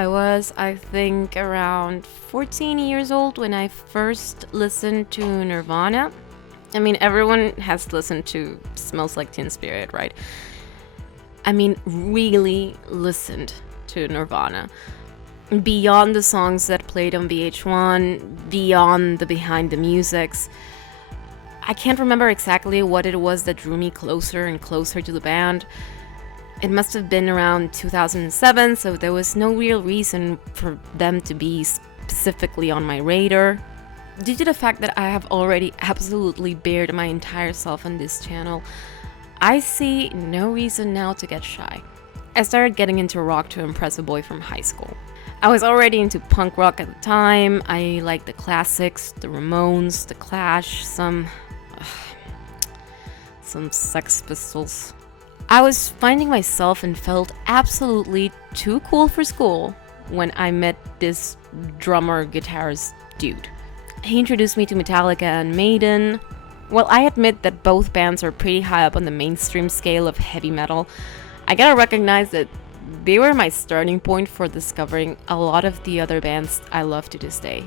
I was, I think, around 14 years old when I first listened to Nirvana. I mean, everyone has listened to Smells Like Teen Spirit, right? I mean, really listened to Nirvana. Beyond the songs that played on VH1, beyond the behind the musics. I can't remember exactly what it was that drew me closer and closer to the band. It must have been around 2007, so there was no real reason for them to be specifically on my radar. Due to the fact that I have already absolutely bared my entire self on this channel, I see no reason now to get shy. I started getting into rock to impress a boy from high school. I was already into punk rock at the time. I liked the classics, the Ramones, the Clash, some Sex Pistols. I was finding myself and felt absolutely too cool for school when I met this drummer guitarist dude. He introduced me to Metallica and Maiden. While I admit that both bands are pretty high up on the mainstream scale of heavy metal, I gotta recognize that they were my starting point for discovering a lot of the other bands I love to this day.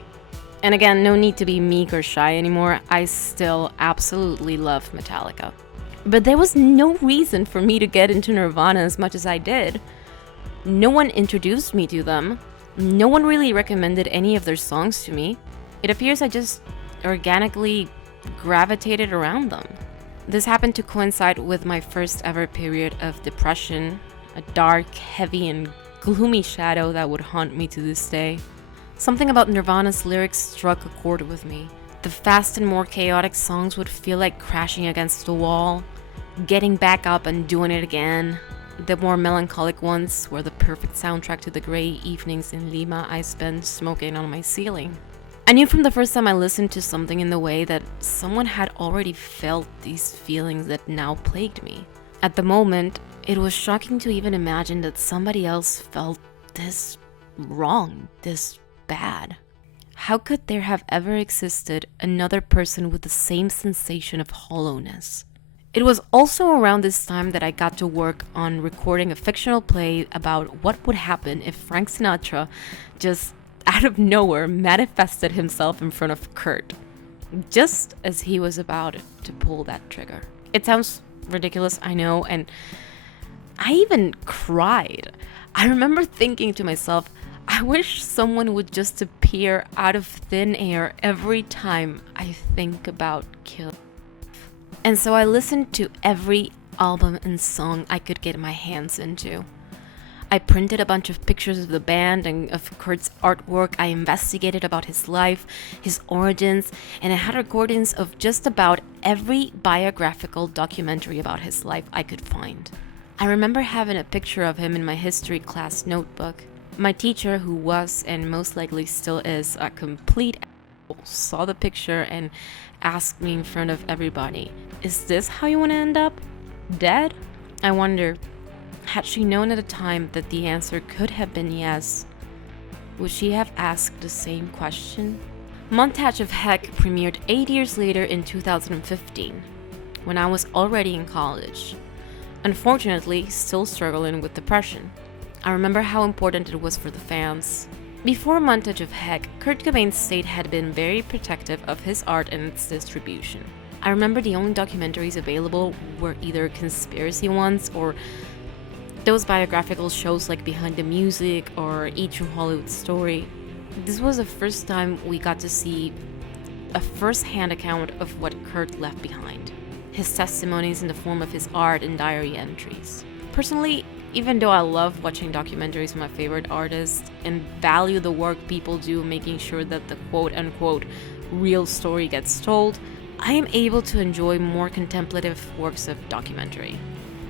And again, no need to be meek or shy anymore, I still absolutely love Metallica. But there was no reason for me to get into Nirvana as much as I did. No one introduced me to them. No one really recommended any of their songs to me. It appears I just organically gravitated around them. This happened to coincide with my first ever period of depression, a dark, heavy, and gloomy shadow that would haunt me to this day. Something about Nirvana's lyrics struck a chord with me. The fast and more chaotic songs would feel like crashing against the wall, getting back up and doing it again. The more melancholic ones were the perfect soundtrack to the gray evenings in Lima I spent smoking on my ceiling. I knew from the first time I listened to something in the way that someone had already felt these feelings that now plagued me. At the moment, it was shocking to even imagine that somebody else felt this wrong, this bad. How could there have ever existed another person with the same sensation of hollowness? It was also around this time that I got to work on recording a fictional play about what would happen if Frank Sinatra just out of nowhere manifested himself in front of Kurt, just as he was about to pull that trigger. It sounds ridiculous, I know, and I even cried. I remember thinking to myself, I wish someone would just appear out of thin air every time I think about killing. And so I listened to every album and song I could get my hands into. I printed a bunch of pictures of the band and of Kurt's artwork. I investigated about his life, his origins, and I had recordings of just about every biographical documentary about his life I could find. I remember having a picture of him in my history class notebook. My teacher, who was and most likely still is a complete asshole, saw the picture and asked me in front of everybody, "Is this how you want to end up? Dead?" I wonder, had she known at the time that the answer could have been yes, would she have asked the same question? Montage of Heck premiered 8 years later in 2015, when I was already in college. Unfortunately, still struggling with depression. I remember how important it was for the fans. Before Montage of Heck, Kurt Cobain's state had been very protective of his art and its distribution. I remember the only documentaries available were either conspiracy ones or those biographical shows like Behind the Music or A True Hollywood Story. This was the first time we got to see a first-hand account of what Kurt left behind. His testimonies in the form of his art and diary entries. Personally, even though I love watching documentaries of my favorite artists and value the work people do making sure that the quote-unquote real story gets told, I am able to enjoy more contemplative works of documentary.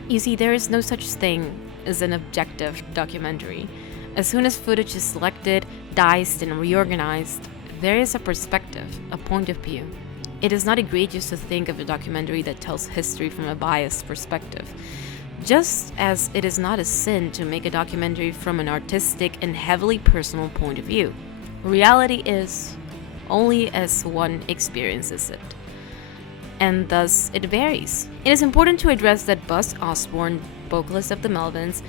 You see, there is no such thing as an objective documentary. As soon as footage is selected, diced, and reorganized, there is a perspective, a point of view. It is not egregious to think of a documentary that tells history from a biased perspective, just as it is not a sin to make a documentary from an artistic and heavily personal point of view. Reality is only as one experiences it, and thus it varies. It is important to address that Buzz Osborne, vocalist of the Melvins,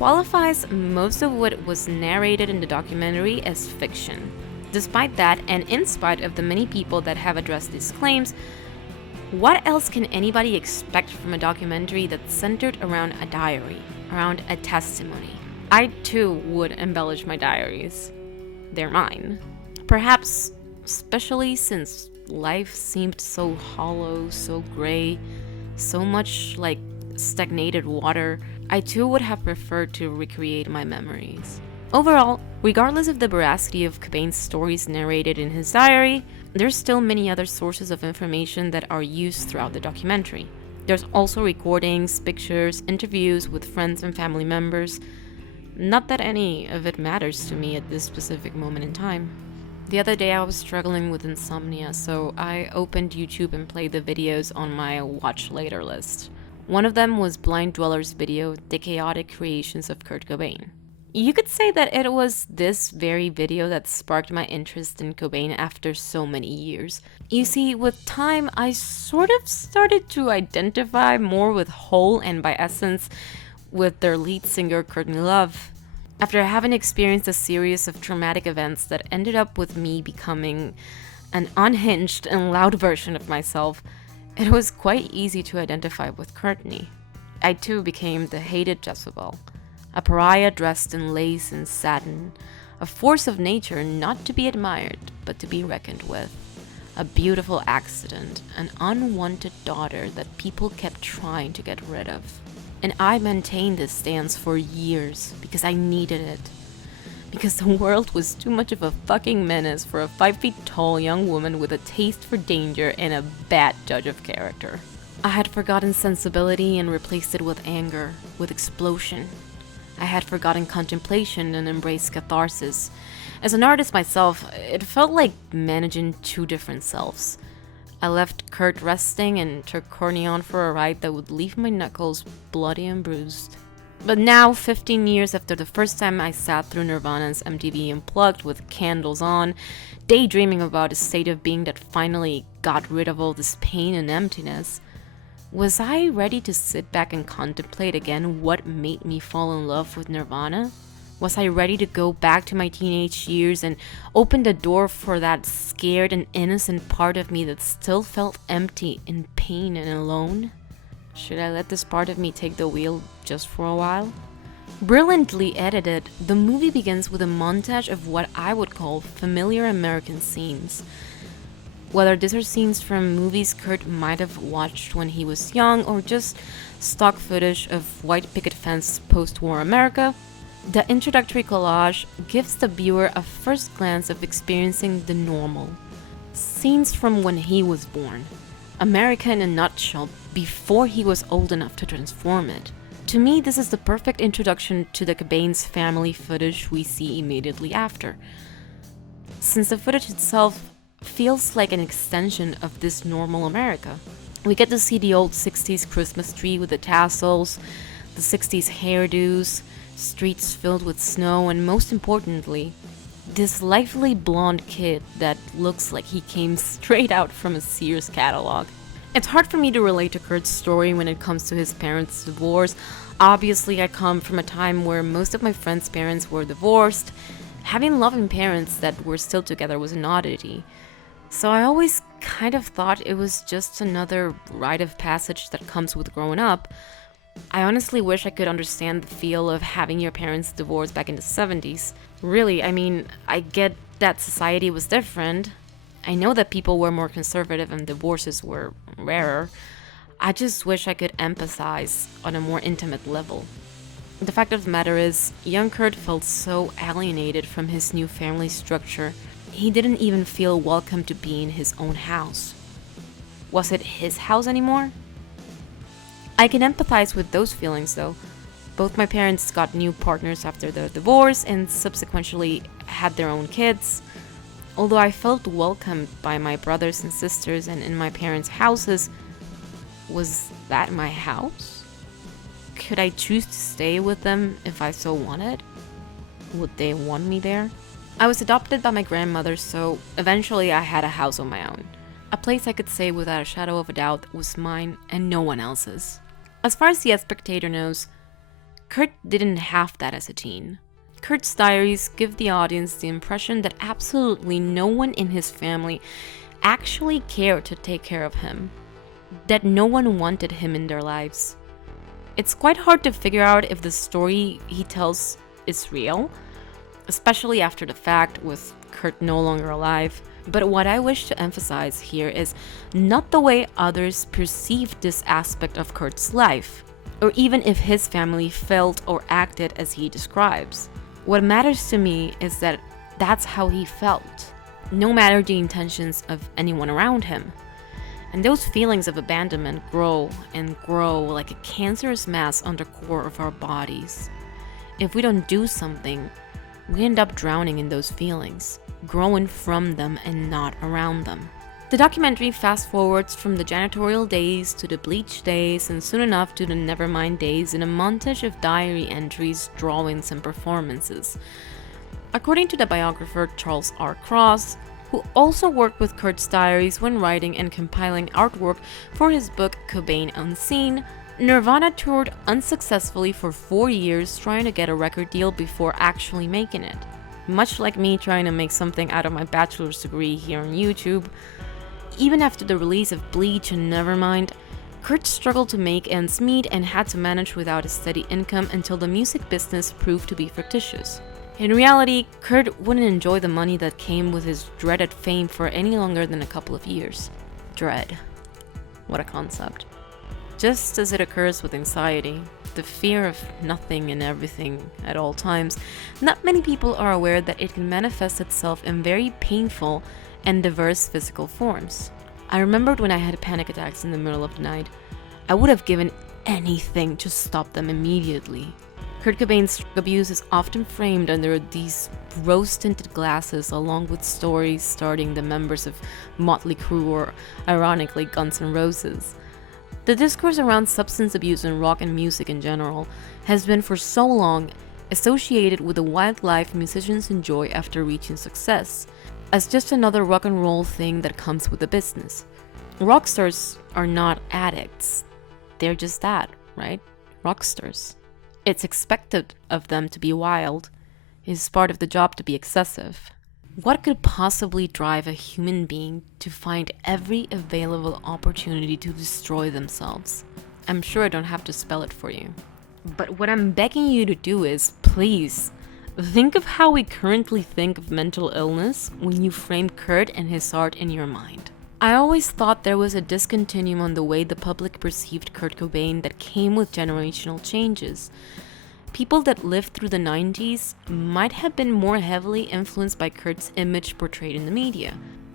qualifies most of what was narrated in the documentary as fiction. Despite that, and in spite of the many people that have addressed these claims, what else can anybody expect from a documentary that's centered around a diary, around a testimony? I too would embellish my diaries. They're mine. Perhaps, especially since life seemed so hollow, so gray, so much like stagnated water, I too would have preferred to recreate my memories. Overall, regardless of the veracity of Cobain's stories narrated in his diary, there's still many other sources of information that are used throughout the documentary. There's also recordings, pictures, interviews with friends and family members. Not that any of it matters to me at this specific moment in time. The other day I was struggling with insomnia, so I opened YouTube and played the videos on my watch later list. One of them was Blind Dweller's video, The Chaotic Creations of Kurt Cobain. You could say that it was this very video that sparked my interest in Cobain after so many years. You see, with time, I sort of started to identify more with Hole and by essence with their lead singer Courtney Love. After having experienced a series of traumatic events that ended up with me becoming an unhinged and loud version of myself, it was quite easy to identify with Courtney. I too became the hated Jezebel. A pariah dressed in lace and satin, a force of nature not to be admired, but to be reckoned with. A beautiful accident, an unwanted daughter that people kept trying to get rid of. And I maintained this stance for years because I needed it. Because the world was too much of a fucking menace for a 5 feet tall young woman with a taste for danger and a bad judge of character. I had forgotten sensibility and replaced it with anger, with explosion. I had forgotten contemplation and embraced catharsis. As an artist myself, it felt like managing two different selves. I left Kurt resting and took Courtney on for a ride that would leave my knuckles bloody and bruised. But now, 15 years after the first time I sat through Nirvana's MTV Unplugged with candles on, daydreaming about a state of being that finally got rid of all this pain and emptiness, was I ready to sit back and contemplate again what made me fall in love with Nirvana? Was I ready to go back to my teenage years and open the door for that scared and innocent part of me that still felt empty, in pain and alone? Should I let this part of me take the wheel just for a while? Brilliantly edited, the movie begins with a montage of what I would call familiar American scenes. Whether these are scenes from movies Kurt might have watched when he was young or just stock footage of white picket fence post-war America, the introductory collage gives the viewer a first glance of experiencing the normal. Scenes from when he was born. America in a nutshell, before he was old enough to transform it. To me, this is the perfect introduction to the Cobain's family footage we see immediately after. Since the footage itself feels like an extension of this normal America. We get to see the old 60s Christmas tree with the tassels, the 60s hairdos, streets filled with snow, and most importantly, this lively blonde kid that looks like he came straight out from a Sears catalog. It's hard for me to relate to Kurt's story when it comes to his parents' divorce. Obviously, I come from a time where most of my friends' parents were divorced. Having loving parents that were still together was an oddity. So I always kind of thought it was just another rite of passage that comes with growing up. I honestly wish I could understand the feel of having your parents divorced back in the 70s. Really, I mean, I get that society was different. I know that people were more conservative and divorces were rarer. I just wish I could empathize on a more intimate level. The fact of the matter is, young Kurt felt so alienated from his new family structure. He didn't even feel welcome to be in his own house. Was it his house anymore? I can empathize with those feelings though. Both my parents got new partners after their divorce and subsequently had their own kids. Although I felt welcomed by my brothers and sisters and in my parents' houses, was that my house? Could I choose to stay with them if I so wanted? Would they want me there? I was adopted by my grandmother, so eventually I had a house of my own. A place I could say without a shadow of a doubt was mine and no one else's. As far as the spectator knows, Kurt didn't have that as a teen. Kurt's diaries give the audience the impression that absolutely no one in his family actually cared to take care of him, that no one wanted him in their lives. It's quite hard to figure out if the story he tells is real, especially after the fact with Kurt no longer alive. But what I wish to emphasize here is not the way others perceived this aspect of Kurt's life, or even if his family felt or acted as he describes. What matters to me is that that's how he felt, no matter the intentions of anyone around him. And those feelings of abandonment grow and grow like a cancerous mass on the core of our bodies. If we don't do something, we end up drowning in those feelings, growing from them and not around them. The documentary fast forwards from the janitorial days to the bleach days and soon enough to the Nevermind days in a montage of diary entries, drawings, and performances. According to the biographer Charles R. Cross, who also worked with Kurt's diaries when writing and compiling artwork for his book Cobain Unseen, Nirvana toured unsuccessfully for 4 years trying to get a record deal before actually making it. Much like me trying to make something out of my bachelor's degree here on YouTube, even after the release of Bleach and Nevermind, Kurt struggled to make ends meet and had to manage without a steady income until the music business proved to be fictitious. In reality, Kurt wouldn't enjoy the money that came with his dreaded fame for any longer than a couple of years. Dread. What a concept. Just as it occurs with anxiety, the fear of nothing and everything at all times, not many people are aware that it can manifest itself in very painful and diverse physical forms. I remembered when I had panic attacks in the middle of the night. I would have given anything to stop them immediately. Kurt Cobain's drug abuse is often framed under these rose-tinted glasses along with stories starting the members of Motley Crue or, ironically, Guns N' Roses. The discourse around substance abuse in rock and music in general has been for so long associated with the wild life musicians enjoy after reaching success, as just another rock and roll thing that comes with the business. Rock stars are not addicts. They're just that, right? Rock stars. It's expected of them to be wild. It's part of the job to be excessive. What could possibly drive a human being to find every available opportunity to destroy themselves? I'm sure I don't have to spell it for you. But what I'm begging you to do is, please, think of how we currently think of mental illness when you frame Kurt and his art in your mind. I always thought there was a discontinuum on the way the public perceived Kurt Cobain that came with generational changes. People that lived through the 90s might have been more heavily influenced by Kurt's image portrayed in the media,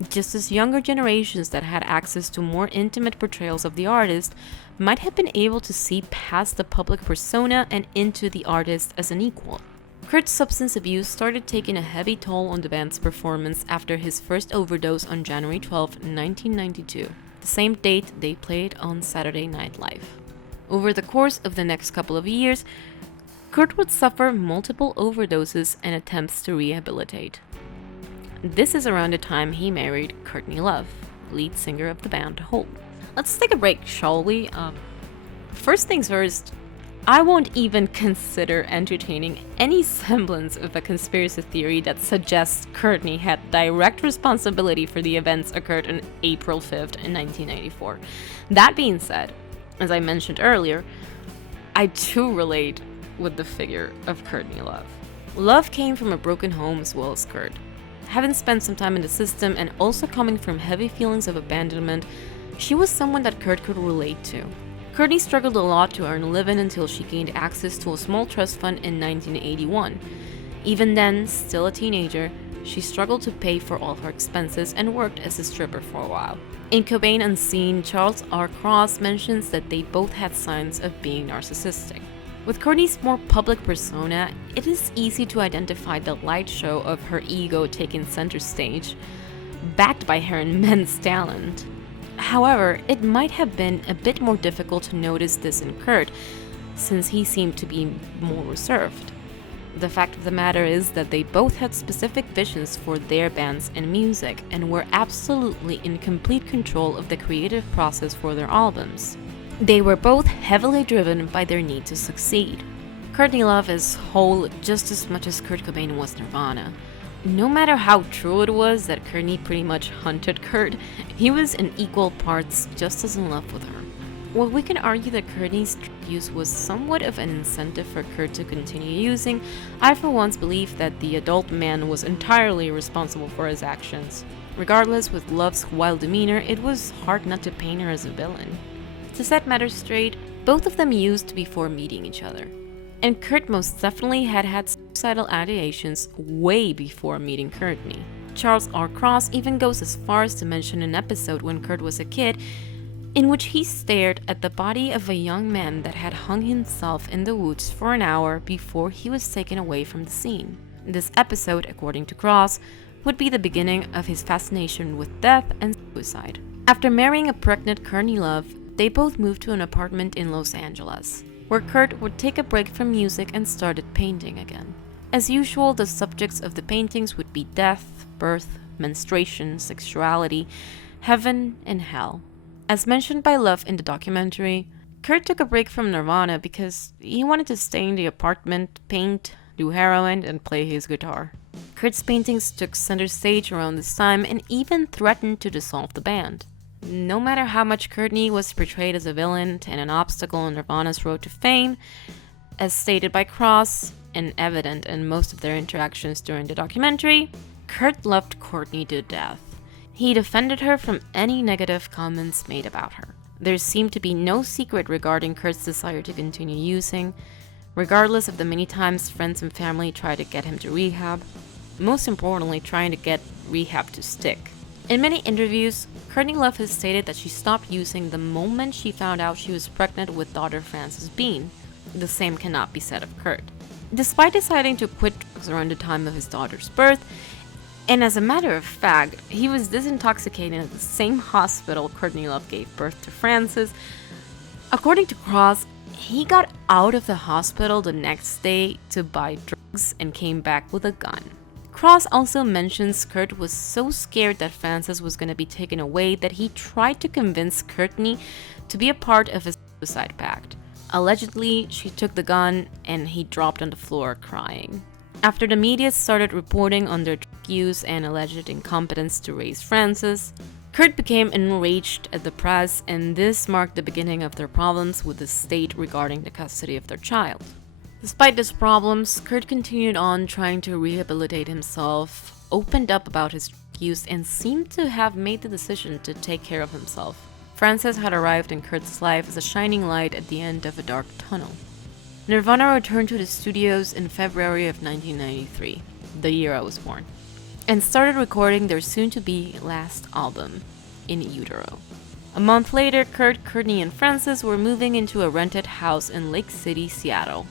just as younger generations that had access to more intimate portrayals of the artist might have been able to see past the public persona and into the artist as an equal. Kurt's substance abuse started taking a heavy toll on the band's performance after his first overdose on January 12, 1992, the same date they played on Saturday Night Live. Over the course of the next couple of years, Kurt would suffer multiple overdoses and attempts to rehabilitate. This is around the time he married Courtney Love, lead singer of the band Hole. Let's take a break, shall we? First things first, I won't even consider entertaining any semblance of a conspiracy theory that suggests Courtney had direct responsibility for the events occurred on April 5th, 1994. That being said, as I mentioned earlier, I too relate with the figure of Courtney Love. Love came from a broken home as well as Kurt. Having spent some time in the system and also coming from heavy feelings of abandonment, she was someone that Kurt could relate to. Courtney struggled a lot to earn a living until she gained access to a small trust fund in 1981. Even then, still a teenager, she struggled to pay for all her expenses and worked as a stripper for a while. In Cobain Unseen, Charles R. Cross mentions that they both had signs of being narcissistic. With Courtney's more public persona, it is easy to identify the light show of her ego taking center stage, backed by her immense talent. However, it might have been a bit more difficult to notice this in Kurt, since he seemed to be more reserved. The fact of the matter is that they both had specific visions for their bands and music, and were absolutely in complete control of the creative process for their albums. They were both heavily driven by their need to succeed. Courtney Love is whole just as much as Kurt Cobain was Nirvana. No matter how true it was that Courtney pretty much hunted Kurt, he was in equal parts just as in love with her. While we can argue that Courtney's drug use was somewhat of an incentive for Kurt to continue using, I for once believe that the adult man was entirely responsible for his actions. Regardless, with Love's wild demeanor, it was hard not to paint her as a villain. To set matters straight, both of them used before meeting each other. And Kurt most definitely had suicidal ideations way before meeting Courtney. Charles R. Cross even goes as far as to mention an episode when Kurt was a kid in which he stared at the body of a young man that had hung himself in the woods for an hour before he was taken away from the scene. This episode, according to Cross, would be the beginning of his fascination with death and suicide. After marrying a pregnant Courtney Love, they both moved to an apartment in Los Angeles, where Kurt would take a break from music and started painting again. As usual, the subjects of the paintings would be death, birth, menstruation, sexuality, heaven, and hell. As mentioned by Love in the documentary, Kurt took a break from Nirvana because he wanted to stay in the apartment, paint, do heroin, and play his guitar. Kurt's paintings took center stage around this time and even threatened to dissolve the band. No matter how much Courtney was portrayed as a villain and an obstacle on Nirvana's road to fame, as stated by Cross and evident in most of their interactions during the documentary, Kurt loved Courtney to death. He defended her from any negative comments made about her. There seemed to be no secret regarding Kurt's desire to continue using, regardless of the many times friends and family tried to get him to rehab, most importantly trying to get rehab to stick. In many interviews, Courtney Love has stated that she stopped using the moment she found out she was pregnant with daughter Frances Bean. The same cannot be said of Kurt. Despite deciding to quit drugs around the time of his daughter's birth, and as a matter of fact, he was disintoxicated at the same hospital Courtney Love gave birth to Frances. According to Cross, he got out of the hospital the next day to buy drugs and came back with a gun. Cross also mentions Kurt was so scared that Frances was going to be taken away that he tried to convince Courtney to be a part of his suicide pact. Allegedly, she took the gun and he dropped on the floor crying. After the media started reporting on their drug use and alleged incompetence to raise Frances, Kurt became enraged at the press, and this marked the beginning of their problems with the state regarding the custody of their child. Despite these problems, Kurt continued on trying to rehabilitate himself, opened up about his drug use, and seemed to have made the decision to take care of himself. Frances had arrived in Kurt's life as a shining light at the end of a dark tunnel. Nirvana returned to the studios in February of 1993, the year I was born, and started recording their soon-to-be last album, In Utero. A month later, Kurt, Courtney, and Frances were moving into a rented house in Lake City, Seattle.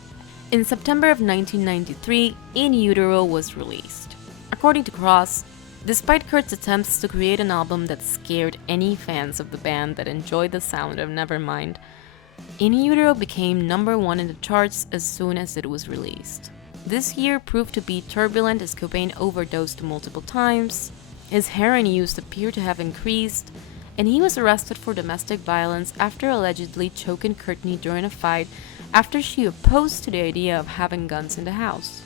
In September of 1993, In Utero was released. According to Cross, despite Kurt's attempts to create an album that scared any fans of the band that enjoyed the sound of Nevermind, In Utero became number 1 in the charts as soon as it was released. This year proved to be turbulent as Cobain overdosed multiple times, his heroin use appeared to have increased, and he was arrested for domestic violence after allegedly choking Courtney during a fight after she opposed to the idea of having guns in the house.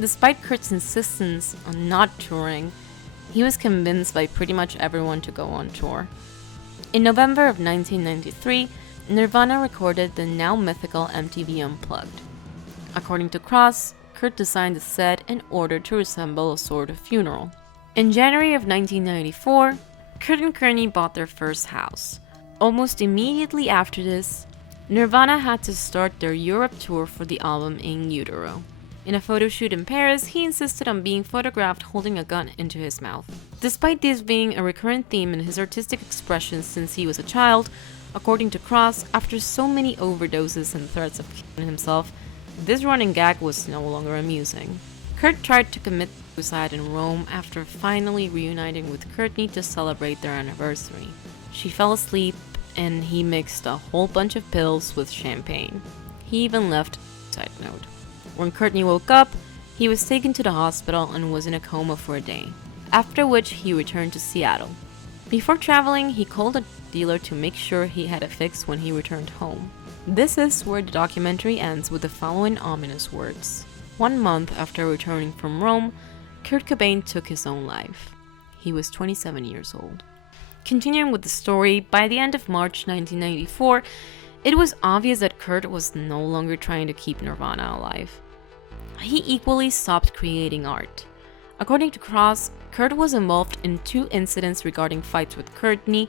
Despite Kurt's insistence on not touring, he was convinced by pretty much everyone to go on tour. In November of 1993, Nirvana recorded the now mythical MTV Unplugged. According to Cross, Kurt designed the set in order to resemble a sort of funeral. In January of 1994, Kurt and Courtney bought their first house. Almost immediately after this, Nirvana had to start their Europe tour for the album In Utero. In a photo shoot in Paris, he insisted on being photographed holding a gun into his mouth. Despite this being a recurrent theme in his artistic expressions since he was a child, according to Cross, after so many overdoses and threats of killing himself, this running gag was no longer amusing. Kurt tried to commit suicide in Rome after finally reuniting with Courtney to celebrate their anniversary. She fell asleep and he mixed a whole bunch of pills with champagne. He even left a suicide note. When Courtney woke up, he was taken to the hospital and was in a coma for a day, after which he returned to Seattle. Before traveling, he called a dealer to make sure he had a fix when he returned home. This is where the documentary ends with the following ominous words. 1 month after returning from Rome, Kurt Cobain took his own life. He was 27 years old. Continuing with the story, by the end of March 1994, it was obvious that Kurt was no longer trying to keep Nirvana alive. He equally stopped creating art. According to Cross, Kurt was involved in 2 incidents regarding fights with Courtney.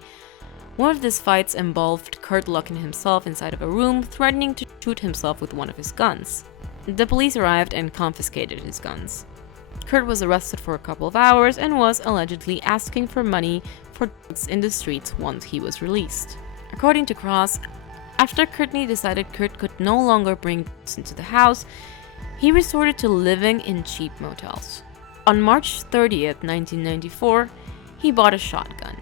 One of these fights involved Kurt locking himself inside of a room, threatening to shoot himself with one of his guns. The police arrived and confiscated his guns. Kurt was arrested for a couple of hours and was allegedly asking for money for drugs in the streets once he was released. According to Cross, after Courtney decided Kurt could no longer bring drugs into the house, he resorted to living in cheap motels. On March 30th, 1994, he bought a shotgun,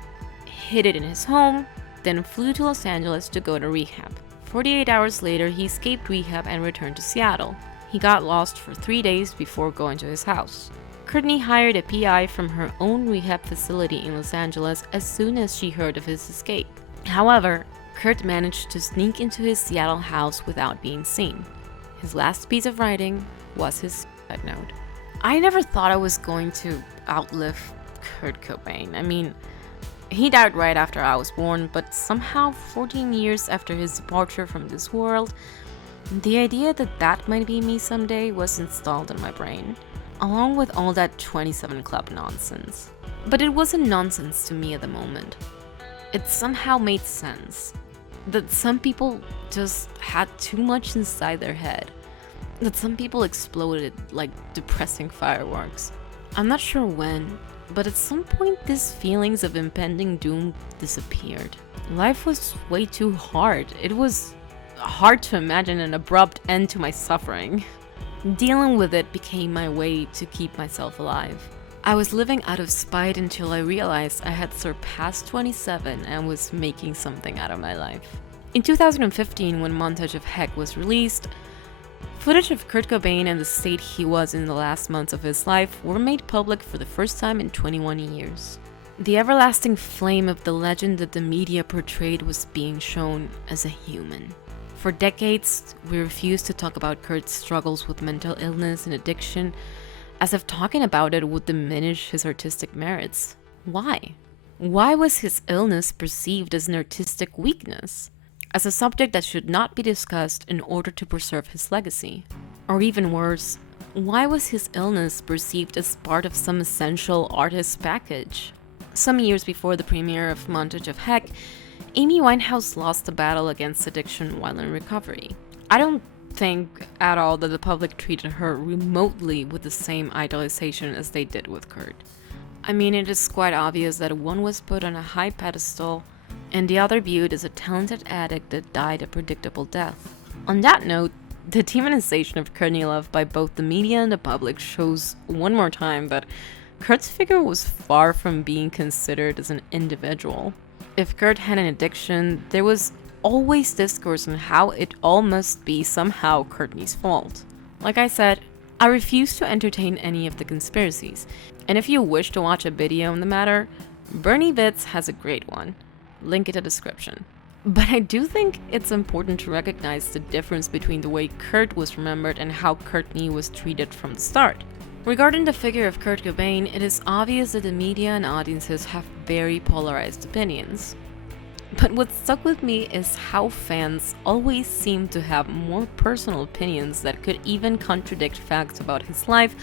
hid it in his home, then flew to Los Angeles to go to rehab. 48 hours later, he escaped rehab and returned to Seattle. He got lost for 3 days before going to his house. Courtney hired a PI from her own rehab facility in Los Angeles as soon as she heard of his escape. However, Kurt managed to sneak into his Seattle house without being seen. His last piece of writing was his suicide note. I never thought I was going to outlive Kurt Cobain. I mean, he died right after I was born, but somehow 14 years after his departure from this world, the idea that that might be me someday was installed in my brain, along with all that 27 Club nonsense. But it wasn't nonsense to me at the moment. It somehow made sense that some people just had too much inside their head, that some people exploded like depressing fireworks. I'm not sure when, but at some point these feelings of impending doom disappeared. Life was way too hard. It was hard to imagine an abrupt end to my suffering. Dealing with it became my way to keep myself alive. I was living out of spite until I realized I had surpassed 27 and was making something out of my life. In 2015, when Montage of Heck was released, footage of Kurt Cobain and the state he was in the last months of his life were made public for the first time in 21 years. The everlasting flame of the legend that the media portrayed was being shown as a human. For decades, we refused to talk about Kurt's struggles with mental illness and addiction, as if talking about it would diminish his artistic merits. Why? Why was his illness perceived as an artistic weakness? As a subject that should not be discussed in order to preserve his legacy? Or even worse, why was his illness perceived as part of some essential artist package? Some years before the premiere of Montage of Heck, Amy Winehouse lost the battle against addiction while in recovery. I don't think at all that the public treated her remotely with the same idolization as they did with Kurt. I mean, it is quite obvious that one was put on a high pedestal and the other viewed as a talented addict that died a predictable death. On that note, the demonization of Courtney Love by both the media and the public shows one more time that Kurt's figure was far from being considered as an individual. If Kurt had an addiction, there was always discourse on how it all must be somehow Courtney's fault. Like I said, I refuse to entertain any of the conspiracies, and if you wish to watch a video on the matter, Bernie Vitz has a great one. Link in the description. But I do think it's important to recognize the difference between the way Kurt was remembered and how Courtney was treated from the start. Regarding the figure of Kurt Cobain, it is obvious that the media and audiences have very polarized opinions. But what stuck with me is how fans always seem to have more personal opinions that could even contradict facts about his life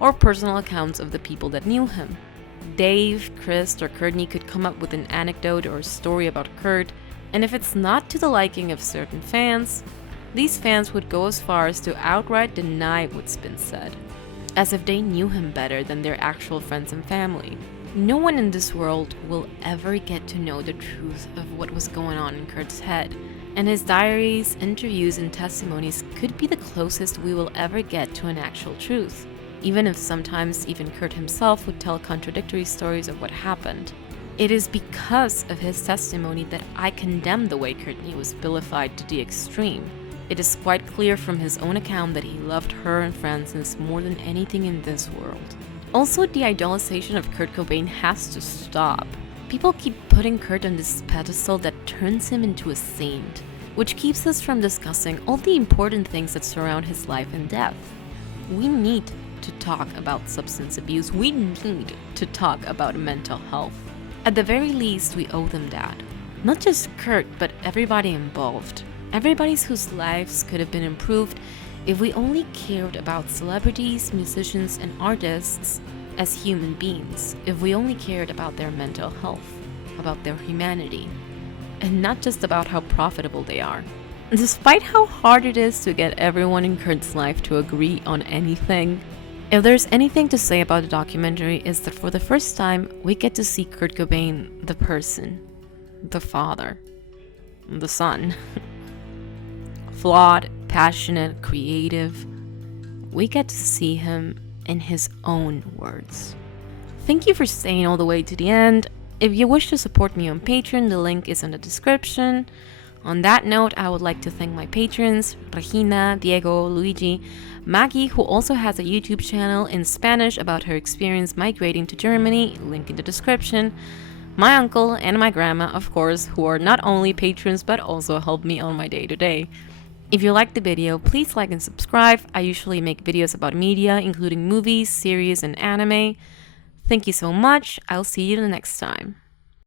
or personal accounts of the people that knew him. Dave, Chris, or Courtney could come up with an anecdote or a story about Kurt, and if it's not to the liking of certain fans, these fans would go as far as to outright deny what's been said, as if they knew him better than their actual friends and family. No one in this world will ever get to know the truth of what was going on in Kurt's head, and his diaries, interviews, and testimonies could be the closest we will ever get to an actual truth, even if sometimes even Kurt himself would tell contradictory stories of what happened. It is because of his testimony that I condemn the way Courtney was vilified to the extreme. It is quite clear from his own account that he loved her and Frances more than anything in this world. Also, the idolization of Kurt Cobain has to stop. People keep putting Kurt on this pedestal that turns him into a saint. which keeps us from discussing all the important things that surround his life and death. We need to talk about substance abuse. We need to talk about mental health. At the very least, we owe them that. Not just Kurt, but everybody involved. Everybody whose lives could have been improved if we only cared about celebrities, musicians, and artists as human beings. If we only cared about their mental health, about their humanity, and not just about how profitable they are. Despite how hard it is to get everyone in Kurt's life to agree on anything, if there's anything to say about the documentary, is that for the first time, we get to see Kurt Cobain, the person, the father, the son. Flawed, passionate, creative. We get to see him in his own words. Thank you for staying all the way to the end. If you wish to support me on Patreon, the link is in the description. On that note, I would like to thank my patrons, Regina, Diego, Luigi, Maggie, who also has a YouTube channel in Spanish about her experience migrating to Germany, link in the description, my uncle, and my grandma, of course, who are not only patrons but also help me on my day-to-day. If you liked the video, please like and subscribe. I usually make videos about media, including movies, series, and anime. Thank you so much. I'll see you the next time.